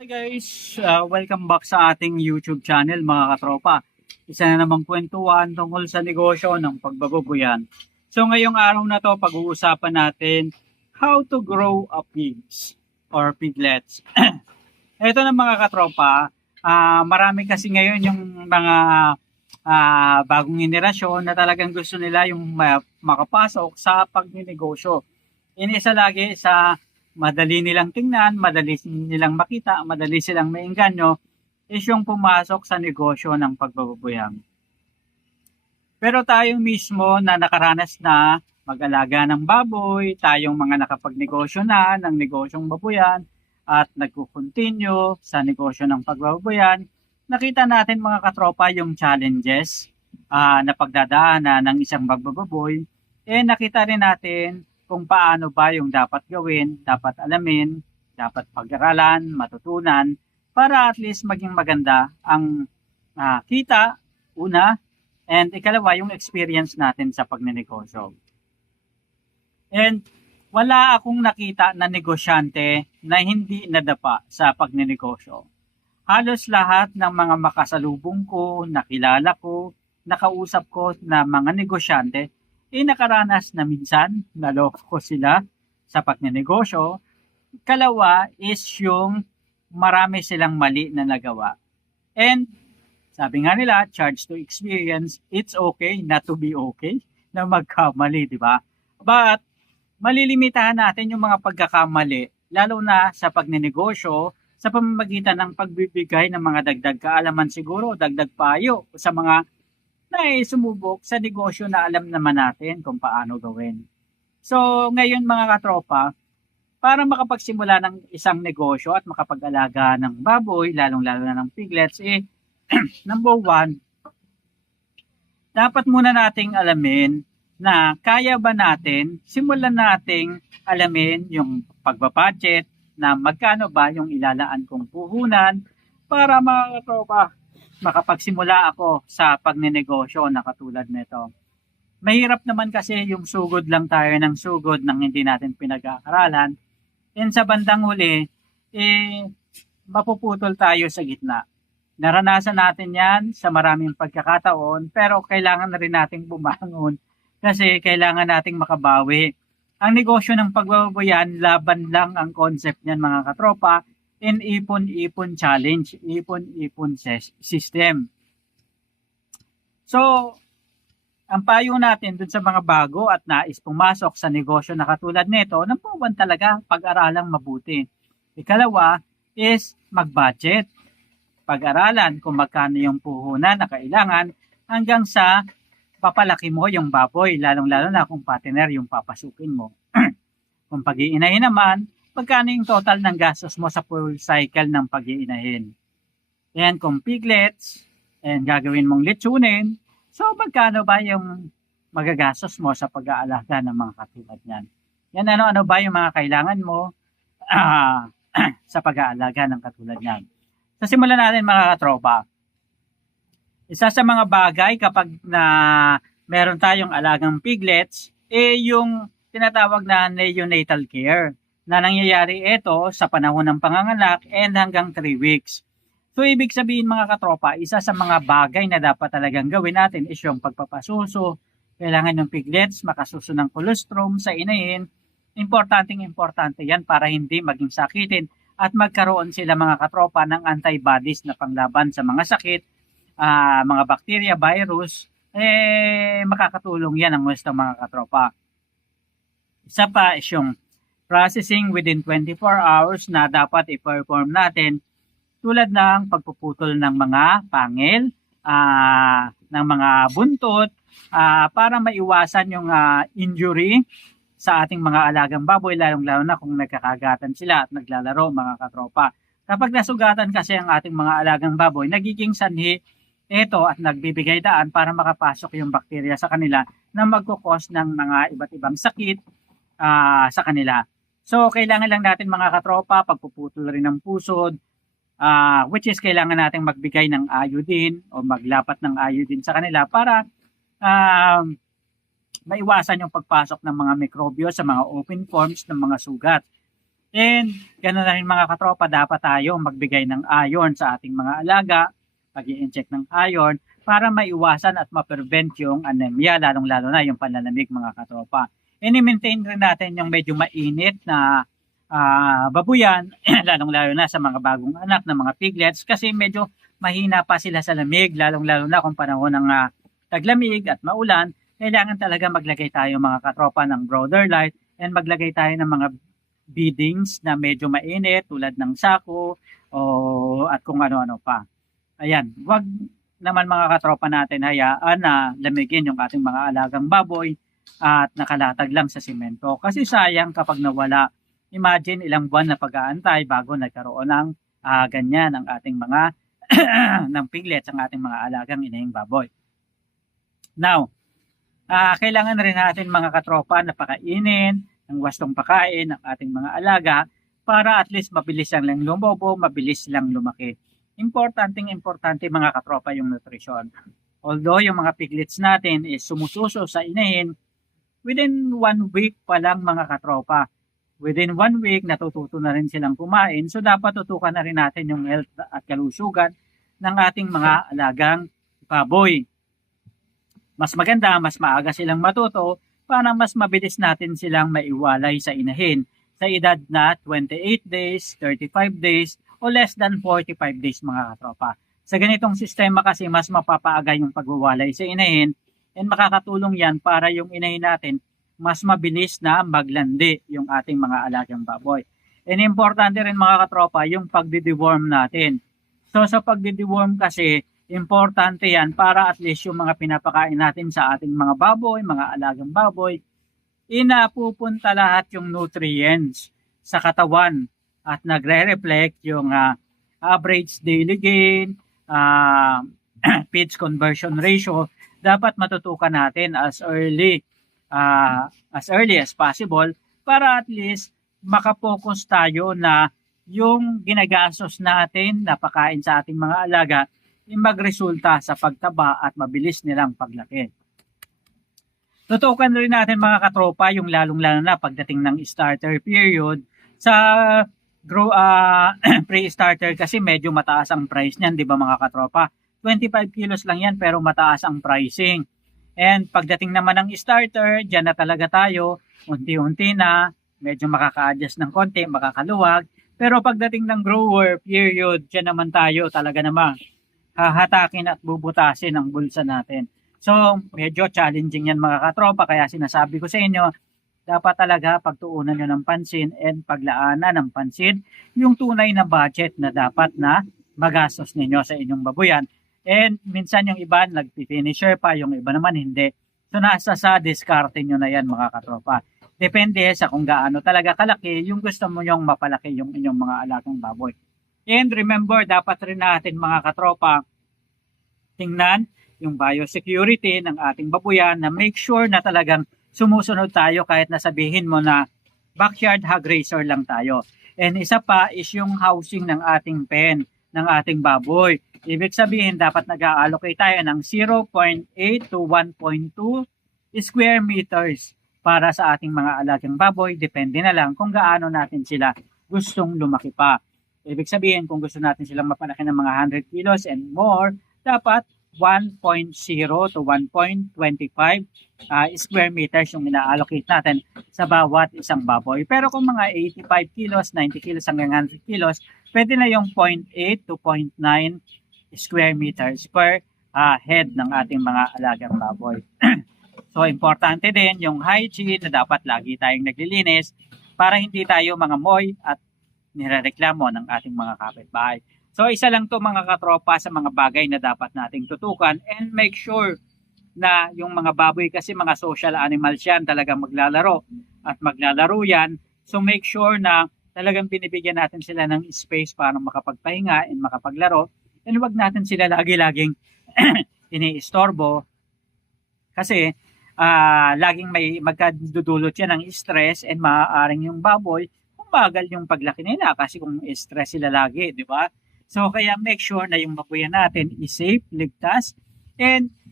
Hi guys, welcome back sa ating YouTube channel mga katropa. Isa na namang kwentuhan tungkol sa negosyo ng pagbababoyan. So ngayong araw na to pag-uusapan natin how to grow a pigs or piglets. Ito na mga katropa, marami kasi ngayon yung mga bagong henerasyon na talagang gusto nila yung makapasok sa pagnenegosyo. Inisa lagi sa madali nilang tingnan, madali nilang makita, madali silang maengganyo is yung pumasok sa negosyo ng pagbababoyang. Pero tayo mismo na nakaranas na mag-alaga ng baboy, tayong mga nakapagnegosyo na ng negosyong baboyan at nagko-continue sa negosyo ng pagbababoyan, nakita natin mga katropa yung challenges na pagdadaanan ng isang magbababoy. Nakita rin natin kung paano ba yung dapat gawin, dapat alamin, dapat pag-aralan, matutunan, para at least maging maganda ang kita, una, and ikalawa, yung experience natin sa pagnenegosyo. And wala akong nakita na negosyante na hindi nadapa sa pagnenegosyo. Halos lahat ng mga makasalubong ko, nakilala ko, nakausap ko na mga negosyante, nakaranas na minsan naloko sila sa pagnenegosyo. Kalawa is yung marami silang mali na nagawa. And sabi nga nila, charge to experience, it's okay not to be okay na magkamali, di ba? But malilimitahan natin yung mga pagkakamali, lalo na sa pagnenegosyo, sa pamamagitan ng pagbibigay ng mga dagdag kaalaman siguro, dagdag payo sa mga na sumubok sa negosyo na alam naman natin kung paano gawin. So, ngayon mga katropa, para makapagsimula ng isang negosyo at makapag-alaga ng baboy, lalong-lalo na ng piglets, number one, dapat muna nating alamin na kaya ba natin, simulan nating alamin yung pagbabudget na magkano ba yung ilalaan kong puhunan para mga katropa, makapagsimula ako sa pagnenegosyo na katulad nito. Mahirap naman kasi yung sugod lang tayo ng sugod nang hindi natin pinag-aaralan. And sa bandang huli, mapuputol tayo sa gitna. Naranasan natin yan sa maraming pagkakataon, pero kailangan na rin nating bumangon kasi kailangan nating makabawi. Ang negosyo ng pagbababoyan, laban lang ang concept niyan mga katropa, in ipon-ipon challenge, ipon-ipon system. So, ang payo natin dun sa mga bago at nais pumasok sa negosyo na katulad nito, number one talaga, pag-aralang mabuti. Ikalawa is mag-budget. Pag-aralan kung magkano yung puhunan na kailangan hanggang sa papalaki mo yung baboy, lalong-lalo na kung partner yung papasukin mo. Kung pag-iinahin naman, magkano yung total ng gastos mo sa full cycle ng pag-iinahin. Yan kung piglets, and gagawin mong litsunin, so magkano ba yung magagastos mo sa pag-aalaga ng mga katulad niyan. Yan ano-ano ba yung mga kailangan mo sa pag-aalaga ng katulad niyan. So simulan natin mga katropa. Isa sa mga bagay kapag na meron tayong alagang piglets, yung tinatawag na neonatal care na nangyayari ito sa panahon ng panganganak and hanggang 3 weeks. So, ibig sabihin mga katropa, isa sa mga bagay na dapat talagang gawin natin is yung pagpapasuso. Kailangan ng piglets makasuso ng colostrum sa inahin. Importante yan para hindi maging sakitin at magkaroon sila mga katropa ng antibodies na panglaban sa mga sakit, mga bacteria, virus, makakatulong yan ang gusto mga katropa. Isa pa is yung processing within 24 hours na dapat i-perform natin tulad ng pagpuputol ng mga pangil, ng mga buntot, para maiwasan yung injury sa ating mga alagang baboy, lalong-lalo na kung nagkakagatan sila at naglalaro mga katropa. Kapag nasugatan kasi ang ating mga alagang baboy, nagiging sanhi ito at nagbibigay daan para makapasok yung bakterya sa kanila na magkukos ng mga iba't ibang sakit sa kanila. So, kailangan lang natin mga katropa, pagpuputol rin ng pusod, which is kailangan natin magbigay ng iodine o maglapat ng iodine sa kanila para maiwasan yung pagpasok ng mga mikrobyo sa mga open forms ng mga sugat. And ganoon na rin mga katropa, dapat tayo magbigay ng iron sa ating mga alaga, pag-i-inject ng iron para maiwasan at ma-prevent yung anemia, lalong-lalo na yung panlalamig mga katropa. And i-maintain rin natin yung medyo mainit na babuyan, lalong-lalo na sa mga bagong anak ng mga piglets kasi medyo mahina pa sila sa lamig, lalong-lalo na kung panahon ng taglamig at maulan. Kailangan talaga maglagay tayo mga katropa ng brother light and maglagay tayo ng mga beadings na medyo mainit tulad ng sako at kung ano-ano pa. Ayan, wag naman mga katropa natin hayaan na lamigin yung ating mga alagang baboy at nakalatag lang sa simento. Kasi sayang kapag nawala. Imagine ilang buwan na pag-aantay bago nagkaroon ng ganyan ang ating mga ng piglets, ang ating mga alagang inahing baboy. Now, kailangan rin natin mga katropa na pakainin ng wastong pakain ng ating mga alaga para at least mabilis lang lumobo, mabilis lang lumaki. Importante mga katropa yung nutrition. Although yung mga piglets natin is sumususo sa inahin, within 1 week pa lang mga katropa. Within 1 week, natututo na rin silang kumain. So dapat tutukan na rin natin yung health at kalusugan ng ating mga alagang baboy. Mas maganda, mas maaga silang matuto para mas mabilis natin silang maiwalay sa inahin sa edad na 28 days, 35 days, o less than 45 days mga katropa. Sa ganitong sistema kasi mas mapapaaga yung pagwawalay sa inahin and makakatulong yan para yung inahin natin mas mabilis na maglandi yung ating mga alagang baboy. And importante rin mga katropa yung pagdi-deworm natin. So sa pagdi-deworm kasi, importante yan para at least yung mga pinapakain natin sa ating mga baboy, mga alagang baboy, inapupunta lahat yung nutrients sa katawan at nagre-reflect yung average daily gain, feeds conversion ratio. Dapat matutukan natin as early as possible para at least makapokus tayo na yung ginagastos natin na pakain sa ating mga alaga magresulta sa pagtaba at mabilis nilang paglaki. Tutukan rin natin mga katropa yung lalong-lalo na pagdating ng starter period. Sa pre-starter kasi medyo mataas ang price niyan, di ba mga katropa? 25 kilos lang yan pero mataas ang pricing. And pagdating naman ng starter, dyan na talaga tayo, unti-unti na, medyo makaka-adjust ng konti, makakaluwag. Pero pagdating ng grower period, dyan naman tayo talaga naman hahatakin at bubutasin ang bulsa natin. So, medyo challenging yan mga katropa, kaya sinasabi ko sa inyo, dapat talaga pagtuunan nyo ng pansin and paglaanan ng pansin yung tunay na budget na dapat na magastos ninyo sa inyong babuyan. And minsan yung iba nag-finisher pa, yung iba naman hindi. So nasa sa diskarte nyo na yan mga katropa. Depende sa kung gaano talaga kalaki yung gusto mo yung mapalaki yung inyong mga alagang baboy. And remember, dapat rin natin mga katropa, tingnan yung biosecurity ng ating babuyan na make sure na talagang sumusunod tayo kahit nasabihin mo na backyard hog raiser lang tayo. And isa pa is yung housing ng ating pen, ng ating baboy. Ibig sabihin, dapat nag-allocate tayo ng 0.8 to 1.2 square meters para sa ating mga alagang baboy. Depende na lang kung gaano natin sila gustong lumaki pa. Ibig sabihin, kung gusto natin silang mapalaki ng mga 100 kilos and more, dapat 1.0 to 1.25 square meters yung ina-allocate natin sa bawat isang baboy. Pero kung mga 85 kilos, 90 kilos hanggang 100 kilos, pwede na yung 0.8 to 0.9 square meters per head ng ating mga alagang baboy. So, importante din yung hygiene na dapat lagi tayong naglilinis para hindi tayo mga moy at nirereklamo ng ating mga kapitbahay. So, isa lang to mga katropa sa mga bagay na dapat nating tutukan and make sure na yung mga baboy kasi mga social animals yan, talagang maglalaro at maglalaro yan. So, make sure na talagang binibigyan natin sila ng space para makapagpahinga and makapaglaro. And huwag natin sila lagi-laging iniistorbo kasi laging may magkadudulot yan ng stress and maaaring yung baboy bagal yung paglaki nila kasi kung stress sila lagi, di ba? So kaya make sure na yung babuyan natin is safe, ligtas, and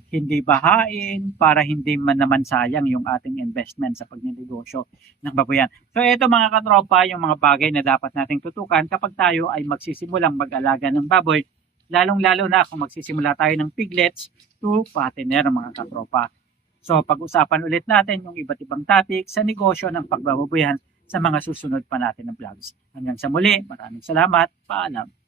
hindi bahain, para hindi man naman sayang yung ating investment sa pagnenegosyo ng baboyan. So ito mga katropa, yung mga bagay na dapat nating tutukan kapag tayo ay magsisimulang mag-alaga ng baboy, lalong-lalo na kung magsisimula tayo ng piglets to fattener mga katropa. So pag-usapan ulit natin yung iba't ibang topic sa negosyo ng pagbababoyan sa mga susunod pa natin ng vlogs. Hanggang sa muli, maraming salamat, paalam.